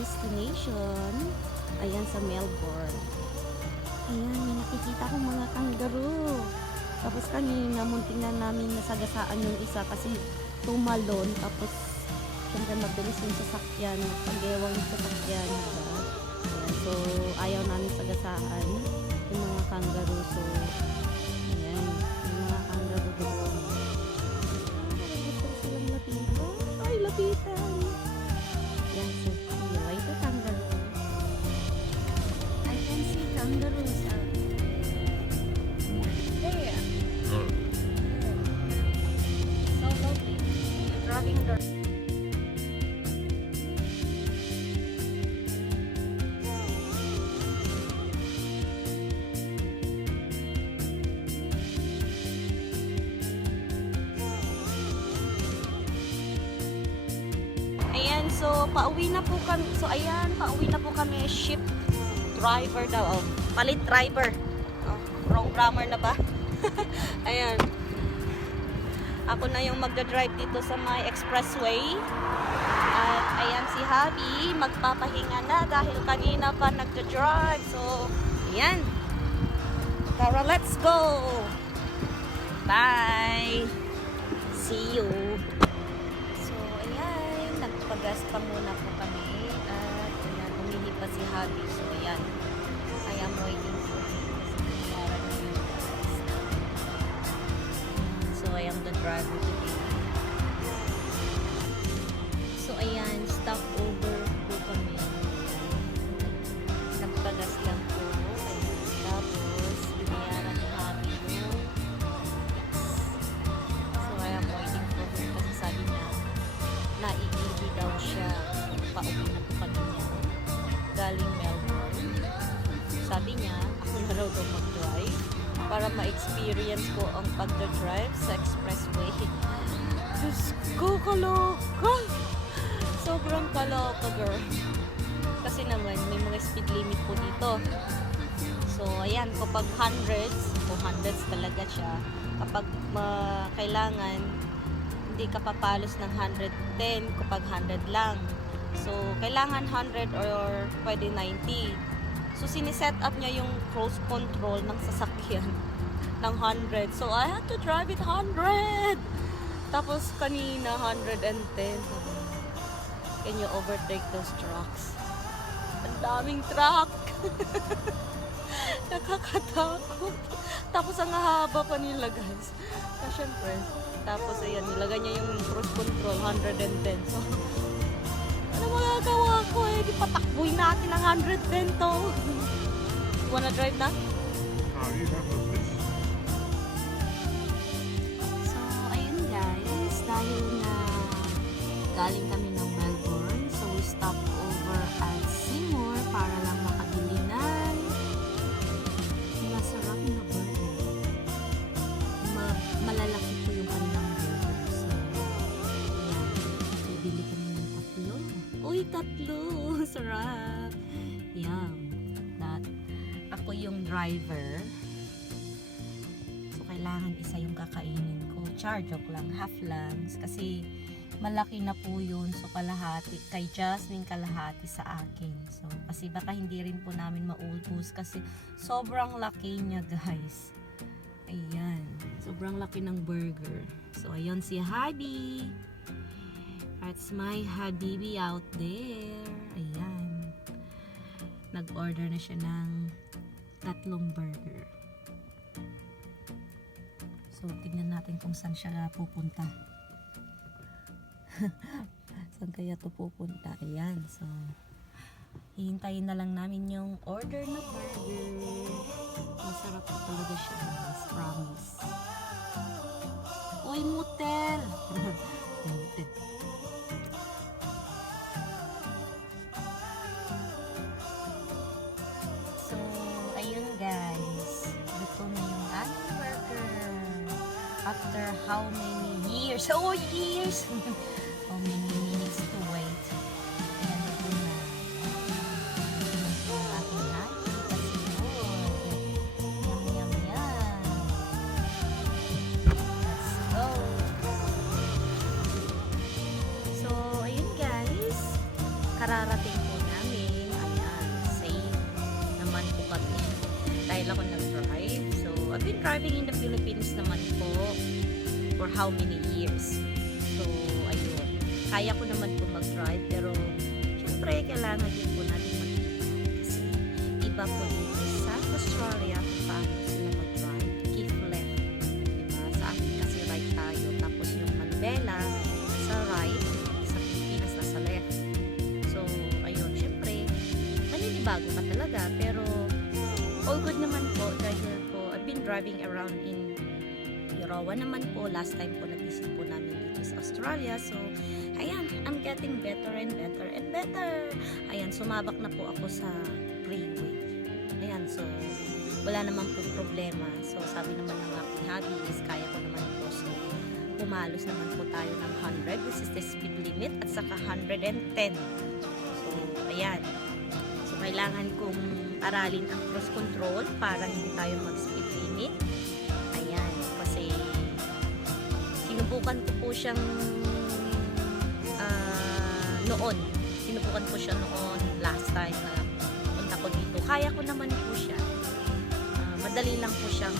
destination. Ayan sa Melbourne. Ayan, may nakikita akong mga kangaroo. Tapos kanina, munting na namin nasagasaan yung isa kasi tumalon. Tapos, syempre mabilis yung sasakyan. Pag-ewang yung sasakyan. Ayan, so, ayaw namin sagasaan yung mga kangaroo. So, Driving the Ayan, so pauwi na po kami. So ayan, pauwi na po kami. Ship driver daw. Oh, palit driver. Oh, wrong grammar na ba? ayan. Ako na yung magdadrive dito sa my expressway. At ayan si Habi, magpapahinga na dahil kanina pa nagda-drive. So, ayan. Tara, let's go! Bye! See you! So, ayan, nagpagas pa muna po kami at ayan, umihi pa si Habi. So, ayan, I am waiting I am the ma-experience ko ang pagda-drive sa expressway. Diyos ko, kaloka! Sobrang kaloka, girl. Kasi naman, may mga speed limit po dito. So, ayan, kapag hundreds, o hundreds talaga siya, kapag kailangan, hindi ka papalos ng 110 kapag 100 lang. So, kailangan 100 or pwede 90. So, siniset up niya yung cruise control ng sasakyan ng 100. So, I had to drive it 100! Tapos, kanina, 110. Can you overtake those trucks? Ang daming truck! Nakakatakot. Tapos ang haba pa nila guys. So, syempre. Tapos ayan, nilagay niya yung cruise control, 110. So, ano magagawa ko eh? Di patakbuhin natin ang 110 to. You wanna drive na? Oh, you have a dahil na galing kami ng Melbourne, so we stop over at Seymour para lang makabili ng masarap na burger. Ma- malalaki po yung kanilang burger. So, ayan. Bibili kami ng tatlo. Uy, tatlo! Sarap! Yum! That, ako yung driver. Kailangan isa yung kakainin ko. Char, joke lang. Half lang. Kasi, malaki na po yun. So, kalahati. Kay Jasmine, kalahati sa akin. So, kasi baka hindi rin po namin maubos. Kasi, sobrang laki niya, guys. Ayan. Sobrang laki ng burger. So, ayun si Habi. That's my Habibi out there. Ayan. Nag-order na siya ng tatlong burger. So, tignan natin kung saan siya pupunta. saan kaya to pupunta? Ayan. So, hihintayin na lang namin yung order na burger. Masarap talaga siya. guys. Promise. Uy, motel! motel. After how many years? Oh, years! how many minutes to wait? And ito na. Ang aking food. Yum, yum, yum. Let's go. So, ayun guys. Kararating po namin. Ayan. Same naman po kami. Dahil ako nag-drive been driving in the Philippines naman po for how many years. So, ayun. Kaya ko naman po mag-drive pero syempre kailangan din po natin mag-iba kasi iba po dito sa Australia kung paano sila mag-drive. Keep left. Diba? Sa atin kasi right tayo. Tapos yung manubela sa right, sa Pilipinas nasa left. So, ayun. Syempre, maninibago ka talaga pero all good naman po driving around in Irawa naman po. Last time po nag-visit po namin dito sa Australia. So ayan I'm getting better and better and better. Ayan sumabak na po ako sa freeway. Ayan so wala naman po problema. So sabi naman ng aking hubby is kaya ko naman po. So pumalos naman po tayo ng 100 which is the speed limit at saka 110 so ayan. So, kailangan kong aralin ang cross control para hindi tayo mag-speed sinubukan ko po siyang ah, noon. Sinubukan ko siya noon last time na punta ko dito. Kaya ko naman po siya. Ah, madali lang po siyang